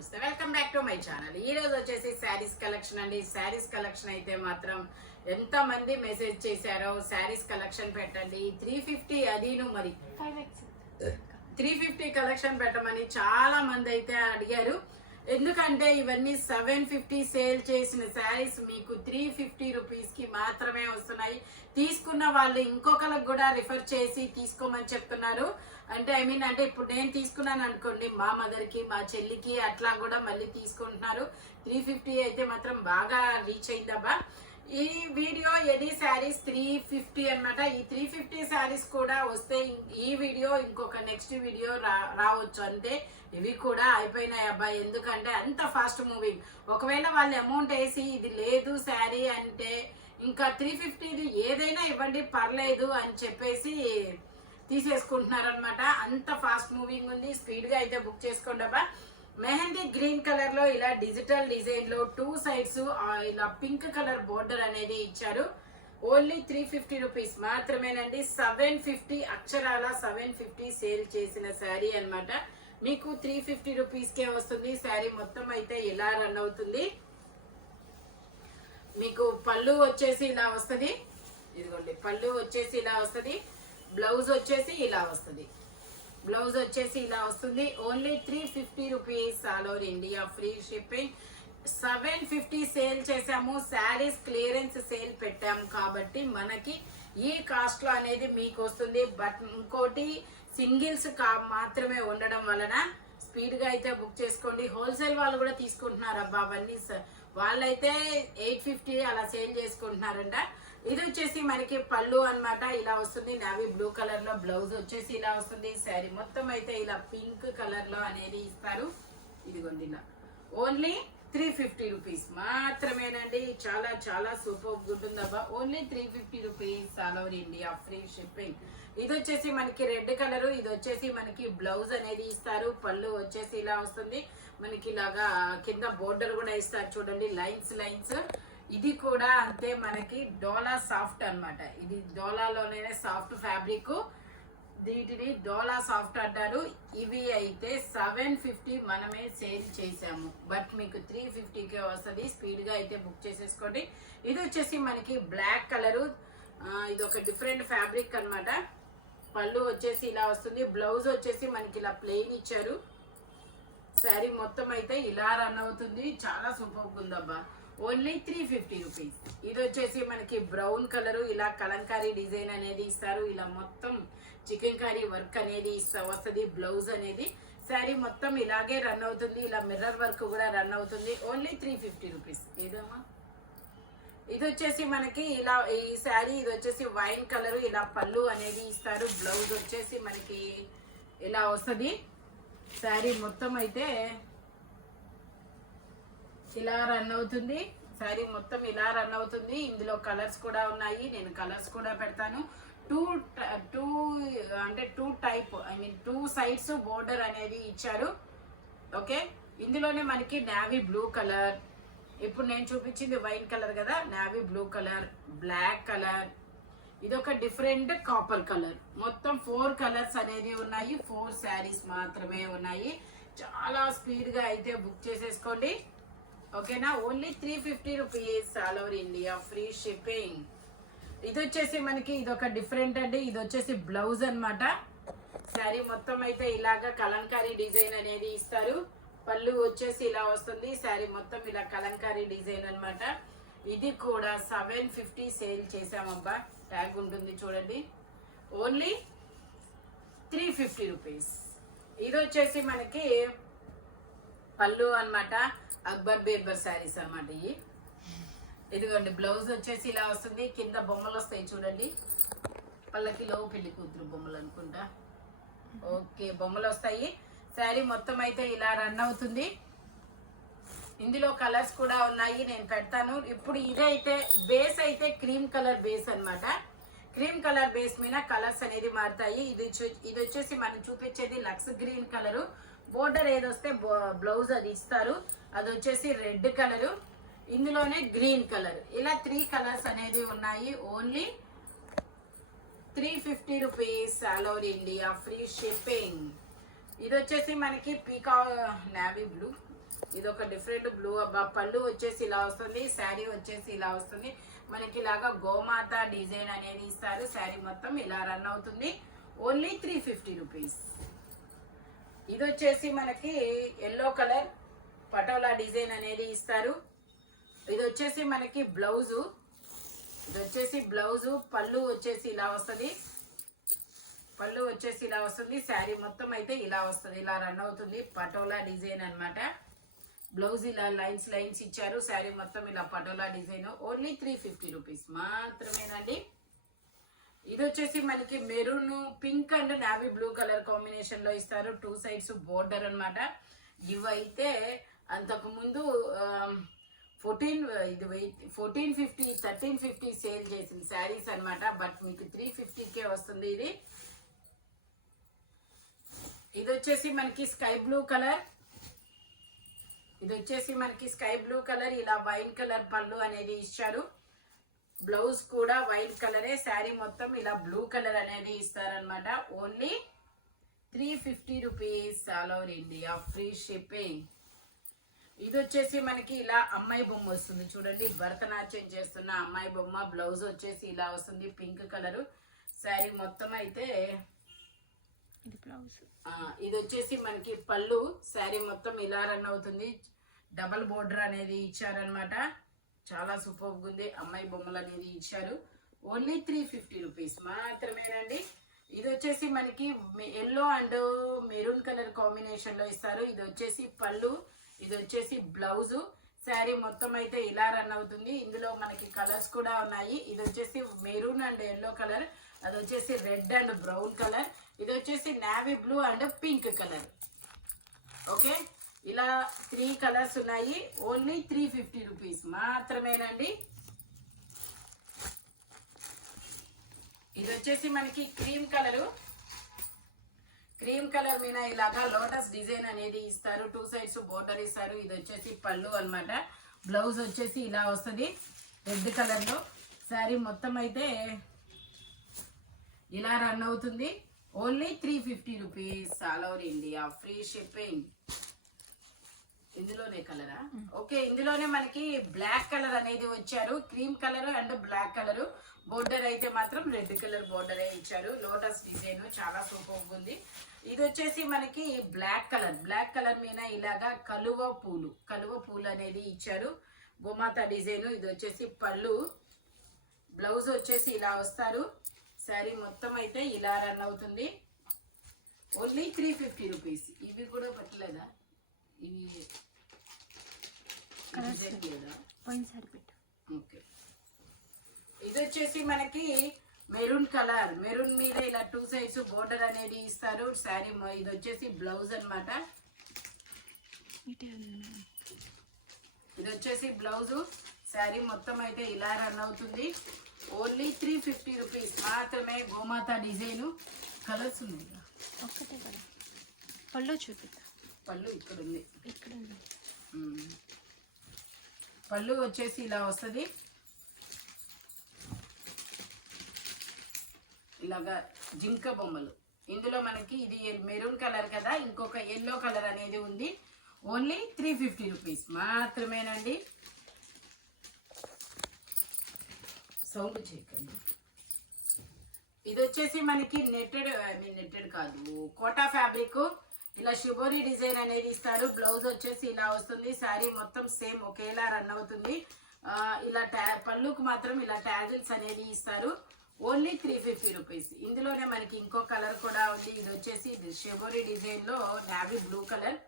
నమస్తే welcome back to my channel. ఈ రోజు వచ్చేసి శారీస్ కలెక్షన్ అండి. శారీస్ కలెక్షన్ అయితే మాత్రం ఎంత మంది మెసేజ్ చేశారో శారీస్ కలెక్షన్ పెట్టండి 350 అదీను మరి 350 కలెక్షన్ పెట్టమని చాలా మంది అయితే అడిగారు. ఎందుకంటే ఇవన్నీ 750 సేల్ చేసిన శారీస్ మీకు 350 రూపీస్ కి మాత్రమే వస్తున్నాయి. తీసుకున్న వాళ్ళు ఇంకొకరికి కూడా రిఫర్ చేసి తీసుకోమని చెప్తున్నారు. అంటే అంటే ఇప్పుడు నేను తీసుకున్నాను అనుకోండి, మా మదర్ కి మా చెల్లికి అట్లా కూడా మళ్ళీ తీసుకుంటున్నారు. 350 అయితే మాత్రం బాగా రీచ్ అయిందబ్బా. ఈ వీడియో ఎది శారీస్ 350 అన్నమాట. ఈ 350 శారీస్ కూడా వస్తే ఈ వీడియో ఇంకొక నెక్స్ట్ వీడియో రావచ్చు. అంటే ఇవి కూడా అయిపోయినాయి అబ్బాయి, ఎందుకంటే అంత ఫాస్ట్ మూవింగ్. ఒకవేళ వాళ్ళు అమౌంట్ వేసి ఇది లేదు శారీ అంటే ఇంకా 350 ఏదైనా ఇవ్వండి పర్లేదు అని చెప్పేసి తీసేసుకుంటున్నారు అనమాట. అంత ఫాస్ట్ మూవింగ్ ఉంది. స్పీడ్ గా అయితే బుక్ చేసుకోండి అబ్బా. మెహందీ గ్రీన్ కలర్ లో ఇలా డిజిటల్ డిజైన్ లో 2 సైడ్స్ ఇలా పింక్ కలర్ బోర్డర్ అనేది ఇచ్చారు. ఓన్లీ 350 రూపీస్ మాత్రమేనండి. 750 అక్షరాల 750 సేల్ చేసిన శారీ అన్నమాట. మీకు 350 రూపీస్ కే వస్తుంది. శారీ మొత్తం అయితే ఇలా రన్ అవుతుంది. మీకు పళ్ళు వచ్చేసి ఇలా వస్తుంది. ఇదిగోండి పళ్ళు వచ్చేసి ఇలా వస్తుంది. బ్లౌజ్ వచ్చేసి ఇలా వస్తుంది. బ్లౌజ్ వచ్చేసి ఇలా వస్తుంది. Only 350 rupees all over India free shipping. 750 sale చేసాము. శారీస్ క్లియరెన్స్ సేల్ పెట్టాము కాబట్టి మనకి ఈ కాస్ట్ లో అనేది మీకు వస్తుంది. బట్ ఇంకోటి సింగిల్స్ మాత్రమే ఉండడం వలన స్పీడ్ గా అయితే బుక్ చేసుకోండి. హోల్సేల్ వాళ్ళు కూడా తీసుకుంటున్నారు అబ్బా. అవన్నీ వాళ్ళైతే 850 అలా సేల్ చేసుకుంటున్నారంట. ఇది వచ్చేసి మనకి పళ్ళు అన్నమాట. ఇలా వస్తుంది నావీ బ్లూ కలర్ లో. బ్లౌజ్ వచ్చేసి ఇలా వస్తుంది. శారీ మొత్తం అయితే ఇలా పింక్ కలర్ లో అనేది ఇస్తారు. ఇదిగోండి ఇలా ఓన్లీ 350 రూపీస్ మాత్రమేనండి. చాలా చాలా సూపర్ ఉంటుంది అబ్బా. Only 350 rupees all over India free shipping. ఇది వచ్చేసి మనకి రెడ్ కలర్. ఇది వచ్చేసి మనకి బ్లౌజ్ అనేది ఇస్తారు. పళ్ళు వచ్చేసి ఇలా వస్తుంది. మనకి ఇలాగా కింద బోర్డర్ కూడా ఇస్తారు చూడండి, లైన్స్ లైన్స్. ఇది కూడా అంతే మనకి డోలా సాఫ్ట్ అన్నమాట. ఇది డోలాలోనే సాఫ్ట్ ఫ్యాబ్రిక్. వీటిని డోలా సాఫ్ట్ అంటారు. ఇవి అయితే 750 మనమే సేల్ చేసాము. బట్ మీకు 350కే వస్తుంది. స్పీడ్ గా అయితే బుక్ చేసేసుకోండి. ఇది వచ్చేసి మనకి బ్లాక్ కలరు. ఇది ఒక డిఫరెంట్ ఫ్యాబ్రిక్ అన్నమాట. పళ్ళు వచ్చేసి ఇలా వస్తుంది. బ్లౌజ్ వచ్చేసి మనకి ఇలా ప్లెయిన్ ఇచ్చారు. శారీ మొత్తం అయితే ఇలా రన్ అవుతుంది. చాలా సూపర్ ఉందబ్బా. Only 350 rupees. ఇది వచ్చేసి మనకి బ్రౌన్ కలర్. ఇలా కలంకారీ డిజైన్ అనేది ఇస్తారు. ఇలా మొత్తం చికెన్ కర్రీ వర్క్ అనేది వస్తుంది. బ్లౌజ్ అనేది శారీ మొత్తం ఇలాగే రన్ అవుతుంది. ఇలా మిర్రర్ వర్క్ కూడా రన్ అవుతుంది. Only 350 rupees. ఏదమ్మా ఇది వచ్చేసి మనకి ఇలా ఈ శారీ. ఇది వచ్చేసి వైన్ కలర్. ఇలా పళ్ళు అనేది ఇస్తారు. బ్లౌజ్ వచ్చేసి మనకి ఇలా వస్తుంది. శారీ మొత్తం అయితే ఇలా రన్ అవుతుంది. శారీ మొత్తం ఇలా రన్ అవుతుంది. ఇందులో కలర్స్ కూడా ఉన్నాయి. నేను కలర్స్ కూడా పెడతాను. టూ టైప్ 2 సైడ్స్ బోర్డర్ అనేది ఇచ్చారు. ఓకే, ఇందులోనే మనకి నావీ బ్లూ కలర్, ఇప్పుడు నేను చూపించింది వైన్ కలర్ కదా, navy blue colour, black colour, ఇదొక డిఫరెంట్ కాపర్ కలర్. మొత్తం 4 కలర్స్ అనేది ఉన్నాయి. 4 శారీస్ మాత్రమే ఉన్నాయి. చాలా స్పీడ్ గా అయితే బుక్ చేసేసుకోండి. ఓకేనా. Only 350 rupees all over India free shipping. ఇది వచ్చేసి మనకి ఇదొక డిఫరెంట్ అండి. ఇది వచ్చేసి బ్లౌజ్ అన్నమాట. శారీ మొత్తం అయితే ఇలాగా కలంకారీ డిజైన్ అనేది ఇస్తారు. పళ్ళు వచ్చేసి ఇలా వస్తుంది. శారీ మొత్తం ఇలా కలంకారీ డిజైన్ అన్నమాట. ఇది కూడా 750 సేల్ చేసామబ్బా. ట్యాగ్ ఉంటుంది చూడండి. Only 350 rupees. ఇది వచ్చేసి మనకి పళ్ళు అన్నమాట. అక్బర్ బేర్బర్ శారీస్ అన్నమాట. ఇదిగోండి బ్లౌజ్ వచ్చేసి ఇలా వస్తుంది. కింద బొమ్మలు వస్తాయి చూడండి. పల్లకిలో పెళ్లి కూతురు బొమ్మలు అనుకుంటా. ఓకే, బొమ్మలు వస్తాయి. శారీ మొత్తం అయితే ఇలా రన్ అవుతుంది. ఇందులో కలర్స్ కూడా ఉన్నాయి, నేను పెడతాను. ఇప్పుడు ఇదైతే బేస్ అయితే క్రీమ్ కలర్ బేస్ అన్నమాట. క్రీమ్ కలర్ బేస్ మీద కలర్స్ అనేది మారుతాయి. ఇది వచ్చేసి మనం చూపించేది లక్స్ గ్రీన్ కలరు. బోర్డర్ ఏదొస్తే బ్లౌజ్ అది ఇస్తారు. అది వచ్చేసి రెడ్ కలరు. ఇందులోనే గ్రీన్ కలర్. ఇలా 3 కలర్స్ అనేది ఉన్నాయి. Only 350 rupees all over India free shipping. ఇది వచ్చేసి మనకి పీకా నావీ బ్లూ. ఇది ఒక డిఫరెంట్ బ్లూ అబ్బా. పళ్ళు వచ్చేసి ఇలా వస్తుంది, శారీ వచ్చేసి ఇలా వస్తుంది. మనకి ఇలాగా గోమాత డిజైన్ అనేది ఇస్తారు. శారీ మొత్తం ఇలా రన్ అవుతుంది. Only 350 rupees. ఇది వచ్చేసి మనకి ఎల్లో కలర్ పటోలా డిజైన్ అనేది ఇస్తారు. ఇది వచ్చేసి మనకి బ్లౌజు. ఇది వచ్చేసి బ్లౌజు. పళ్ళు వచ్చేసి ఇలా వస్తుంది. పళ్ళు వచ్చేసి ఇలా వస్తుంది. శారీ మొత్తం అయితే ఇలా వస్తుంది, ఇలా రన్ అవుతుంది. పటోలా డిజైన్ అన్నమాట. బ్లౌజ్ ఇలా లైన్స్ లైన్స్ ఇచ్చారు. శారీ మొత్తం ఇలా పటోలా డిజైన్. ఓన్లీ 350 రూపీస్ మాత్రమేనండి. ఇది వచ్చేసి మనకి maroon pink and navy blue colour combination లో ఇస్తారు. 2 సైడ్స్ బోర్డర్ అన్నమాట. ఇవైతే అంతకు ముందు 1450 1350 సేల్ చేసిన శారీస్ అన్నమాట. బట్ మీకు 350కే వస్తుంది ఇది. ఇది వచ్చేసి మనకి స్కై బ్లూ కలర్. ఇది వచ్చేసి మనకి స్కై బ్లూ కలర్. ఇలా వైన్ కలర్ పళ్ళు అనేది ఇచ్చారు. బ్లౌజ్ కూడా వైట్ కలరే. శారీ మొత్తం ఇలా బ్లూ కలర్ అనేది ఇస్తారనమాట. Only 350 rupees all over India, free shipping. ఇది వచ్చేసి మనకి ఇలా అమ్మాయి బొమ్మ వస్తుంది చూడండి. భరతనాట్యం చేస్తున్న అమ్మాయి బొమ్మ. బ్లౌజ్ వచ్చేసి ఇలా వస్తుంది పింక్ కలరు. శారీ మొత్తం అయితే ఇది వచ్చేసి మనకి పళ్ళు. శారీ మొత్తం ఇలా రన్ అవుతుంది. డబల్ బోర్డర్ అనేది ఇచ్చారనమాట. చాలా సూపర్ ఉంది. అమ్మాయి బొమ్మలు అనేది ఇచ్చారు. ఓన్లీ 350 రూపీస్ మాత్రమేనండి. ఇది వచ్చేసి మనకి yellow and maroon colour combination లో ఇస్తారు. ఇది వచ్చేసి పళ్ళు. ఇది వచ్చేసి బ్లౌజు. శారీ మొత్తం అయితే ఇలా రన్ అవుతుంది. ఇందులో మనకి కలర్స్ కూడా ఉన్నాయి. ఇది వచ్చేసి మెరూన్ అండ్ ఎల్లో కలర్. అది వచ్చేసి రెడ్ అండ్ బ్రౌన్ కలర్. ఇది వచ్చేసి navy blue and pink colour. Okay, ఇలా 3 కలర్స్ ఉన్నాయి. ఓన్లీ 350 రూపీస్ మాత్రమేనండి. ఇది వచ్చేసి మనకి క్రీమ్ కలరు. క్రీమ్ కలర్ మీద ఇలాగా లోటస్ డిజైన్ అనేది ఇస్తారు. 2 సైడ్స్ బోర్డర్ ఇస్తారు. ఇది వచ్చేసి పళ్ళు అన్నమాట. బ్లౌజ్ వచ్చేసి ఇలా వస్తుంది రెడ్ కలర్ లో. శారీ మొత్తం అయితే ఇలా రన్ అవుతుంది. Only 350 rupees all over India, free shipping. ఇందులోనే కలరా? ఓకే, ఇందులోనే మనకి బ్లాక్ కలర్ అనేది వచ్చారు. Cream colour and black colour. Border అయితే మాత్రం రెడ్ కలర్ బోర్డరే ఇచ్చారు. లోటస్ డిజైన్ చాలా సూపర్ ఉంది. ఇది వచ్చేసి మనకి బ్లాక్ కలర్. బ్లాక్ కలర్ మీద ఇలాగా కలువ పూలు అనేది ఇచ్చారు. గోమాత డిజైన్. ఇది వచ్చేసి పళ్ళు. బ్లౌజ్ వచ్చేసి ఇలా వస్తారు. శారీ మొత్తం అయితే ఇలా రన్ అవుతుంది. Only 350 rupees. ఇవి కూడా పట్టలేదా? ఇవి ఓకే. ఇది వచ్చేసి మనకి మెరూన్ కలర్. మెరూన్ మీద ఇలా 2 సైడ్స్ బోర్డర్ అనేది ఇస్తారు. శారీ ఇది వచ్చేసి బ్లౌజ్ అన్నమాట. ఇది వచ్చేసి బ్లౌజు. శారీ మొత్తం అయితే ఇలా రన్ అవుతుంది. ఓన్లీ 350 రూపీస్ మాత్రమే. గోమాత డిజైన్. కలర్స్ ఉన్నాయి. ఒక్కటే కదా. పళ్ళు చూపిస్తా. పళ్ళు ఇక్కడ ఉంది. పళ్ళు వచ్చేసి ఇలా వస్తుంది. ఇలాగా జింక బొమ్మలు. ఇందులో మనకి ఇది మెరూన్ కలర్ కదా, ఇంకొక ఎల్లో కలర్ అనేది ఉంది. ఓన్లీ 350 రూపీస్ మాత్రమేనండి. సౌండ్ చేయకండి. ఇది వచ్చేసి మనకి నెట్టెడ్ కాదు, కోటా ఫ్యాబ్రిక్. ఇలా షిబోరి డిజైన్ అనేది ఇస్తారు. బ్లౌజ్ వచ్చేసి ఇలా వస్తుంది. శారీ మొత్తం సేమ్ ఒకేలా రన్ అవుతుంది. ఇలా పళ్ళుకు మాత్రం ఇలా ట్యాగిల్స్ అనేది ఇస్తారు. Only 350 rupees. ఇందులోనే మనకి ఇంకో కలర్ కూడా ఉంది. ఇది వచ్చేసి షిబోరి డిజైన్ లో నావీ బ్లూ కలర్.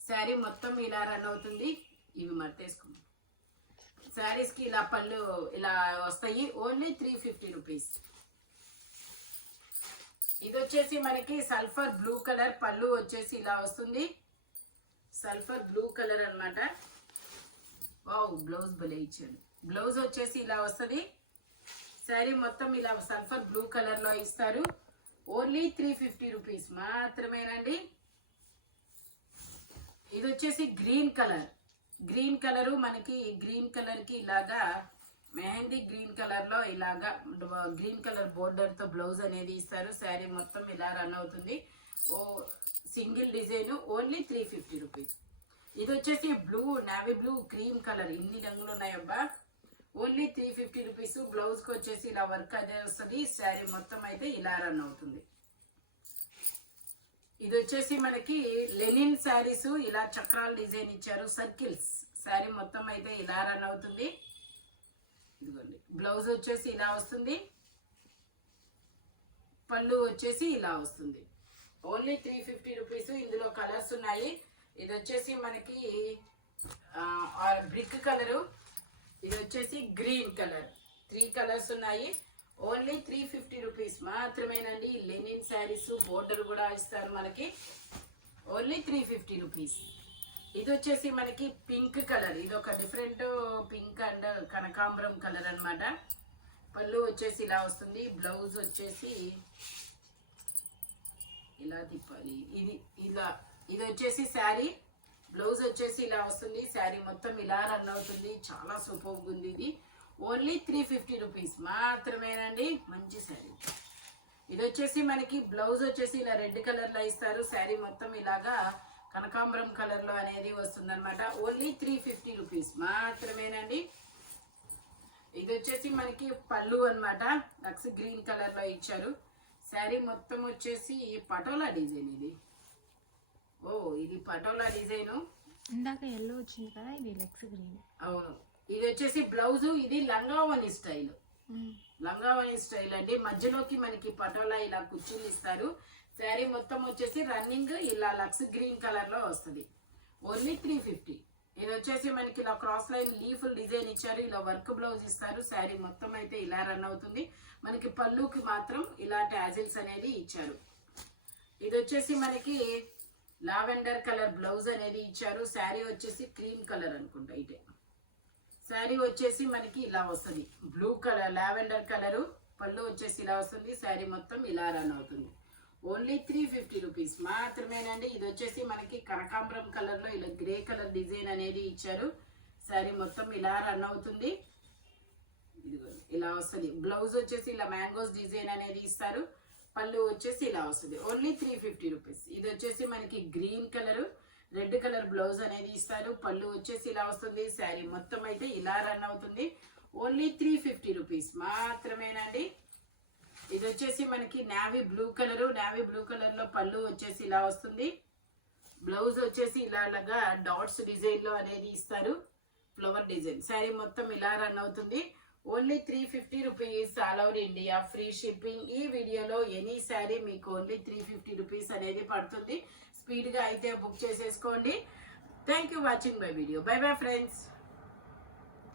శారీ మొత్తం ఇలా రన్ అవుతుంది. ఇవి మర్తేసుకున్నాం. శారీస్ కి ఇలా పళ్ళు ఇలా వస్తాయి. Only 350 rupees. ఇది వచ్చేసి మనకి సల్ఫర్ బ్లూ కలర్. పళ్ళు వచ్చేసి ఇలా వస్తుంది. సల్ఫర్ బ్లూ కలర్ అన్నమాట. వావ్, బ్లౌజ్ భలే ఇచ్చాడు. బ్లౌజ్ వచ్చేసి ఇలా వస్తుంది. శారీ మొత్తం ఇలా సల్ఫర్ బ్లూ కలర్ లో ఇస్తారు. ఓన్లీ 350 రూపీస్ మాత్రమేనండి. ఇది వచ్చేసి గ్రీన్ కలర్. గ్రీన్ కలరు మనకి గ్రీన్ కలర్ కి ఇలాగా మెహందీ గ్రీన్ కలర్ లో ఇలాగా గ్రీన్ కలర్ బోర్డర్ తో బ్లౌజ్ అనేది ఇస్తారు. శారీ మొత్తం ఇలా రన్ అవుతుంది. Single design. Only 350 rupees. ఇది వచ్చేసి blue, navy blue, cream colour, ఇన్ని రంగులు ఉన్నాయబ్బా. Only 350 rupees. బ్లౌజ్కి వచ్చేసి ఇలా వర్క్ అదే వస్తుంది. శారీ మొత్తం అయితే ఇలా రన్ అవుతుంది. ఇది వచ్చేసి మనకి లెనిన్ శారీస్, ఇలా చక్రాల డిజైన్ ఇచ్చారు, సర్కిల్స్. శారీ మొత్తం అయితే ఇలా రన్ అవుతుంది. ఇదిగోండి, బ్లౌజ్ వచ్చేసి ఇలా వస్తుంది, పళ్ళు వచ్చేసి ఇలా వస్తుంది. Only 350 rupees. ఇందులో కలర్స్ ఉన్నాయి. ఇది వచ్చేసి మనకి బ్రిక్ కలరు, ఇది వచ్చేసి గ్రీన్ కలర్. 3 కలర్స్ ఉన్నాయి. ఓన్లీ 350 రూపీస్ మాత్రమేనండి. లెనిన్ శారీస్, బోర్డర్ కూడా ఇస్తారు మనకి. Only 350 rupees. ఇది వచ్చేసి మనకి పింక్ కలర్. ఇది ఒక డిఫరెంట్ పింక్ అండ్ కనకాంబరం కలర్ అన్నమాట. పళ్ళు వచ్చేసి ఇలా వస్తుంది. బ్లౌజ్ వచ్చేసి ఇలా తిప్పాలి. ఇది వచ్చేసి శారీ. బ్లౌజ్ వచ్చేసి ఇలా వస్తుంది. శారీ మొత్తం ఇలా రన్ అవుతుంది. చాలా సూపర్గా ఉంది ఇది. ఓన్లీ 350 రూపీస్ మాత్రమేనండి. మంచి శారీ. ఇది వచ్చేసి మనకి బ్లౌజ్ వచ్చేసి ఇలా రెడ్ కలర్లో ఇస్తారు. శారీ మొత్తం ఇలాగా కనకాంబరం కలర్లో అనేది వస్తుంది అనమాట. ఓన్లీ 350 రూపీస్ మాత్రమేనండి. ఇది వచ్చేసి మనకి పళ్ళు అన్నమాట. లక్స్ గ్రీన్ కలర్లో ఇచ్చారు. శారీ మొత్తం వచ్చేసి పటోలా డిజైన్. ఇది పటోలా డిజైను. ఇందాక ఎల్లో వచ్చింది కదా, ఇది లెక్స్ గ్రీన్. అవును. ఇది వచ్చేసి బ్లౌజు. ఇది లంగావని స్టైల్. లంగావని స్టైల్ అండి. మధ్యలోకి మనకి పటోలా ఇలా కుర్చీలు ఇస్తారు. శారీ మొత్తం వచ్చేసి రన్నింగ్ ఇలా లక్స్ గ్రీన్ కలర్ లో వస్తుంది. ఓన్లీ 350. ఇది వచ్చేసి మనకి ఇలా క్రాస్ లైన్ లీఫ్ డిజైన్ ఇచ్చారు. ఇలా వర్క్ బ్లౌజ్ ఇస్తారు. శారీ మొత్తం అయితే ఇలా రన్ అవుతుంది. మనకి పళ్ళుకి మాత్రం ఇలా టాజిల్స్ అనేది ఇచ్చారు. ఇది వచ్చేసి మనకి లావెండర్ కలర్ బ్లౌజ్ అనేది ఇచ్చారు. శారీ వచ్చేసి క్రీమ్ కలర్ అనుకుంటా. ఇటే శారీ వచ్చేసి మనకి ఇలా వస్తుంది. Blue colour, lavender colour. పళ్ళు వచ్చేసి ఇలా వస్తుంది. శారీ మొత్తం ఇలా రన్ అవుతుంది. ఓన్లీ 350 రూపీస్ మాత్రమేనండి. ఇది వచ్చేసి మనకి కనకాంబరం కలర్ లో ఇలా గ్రే కలర్ డిజైన్ అనేది ఇచ్చారు. శారీ మొత్తం ఇలా రన్ అవుతుంది. ఇదిగో ఇలా వస్తుంది. బ్లౌజ్ వచ్చేసి ఇలా మ్యాంగోస్ డిజైన్ అనేది ఇస్తారు. పళ్ళు వచ్చేసి ఇలా వస్తుంది. Only 350 rupees. ఇది వచ్చేసి మనకి green colour, red colour blouse అనేది ఇస్తారు. పళ్ళు వచ్చేసి ఇలా వస్తుంది. శారీ మొత్తం అయితే ఇలా రన్ అవుతుంది. ఓన్లీ 350 రూపీస్ మాత్రమేనండి. ఇది వచ్చేసి మనకి navy blue colour. Navy blue colour లో పళ్ళు వచ్చేసి ఇలా వస్తుంది. బ్లౌజ్ వచ్చేసి ఇలాగా డాట్స్ డిజైన్ లో అనేది ఇస్తారు, ఫ్లవర్ డిజైన్. శారీ మొత్తం ఇలా రన్ అవుతుంది. Only 350 rupees. All over India free shipping. ఈ వీడియోలో ఎనీ శారీ మీకు ఓన్లీ 350 రూపీస్ అనేది పడుతుంది. స్పీడ్గా అయితే బుక్ చేసేసుకోండి. Thank you watching my video. By bye friends.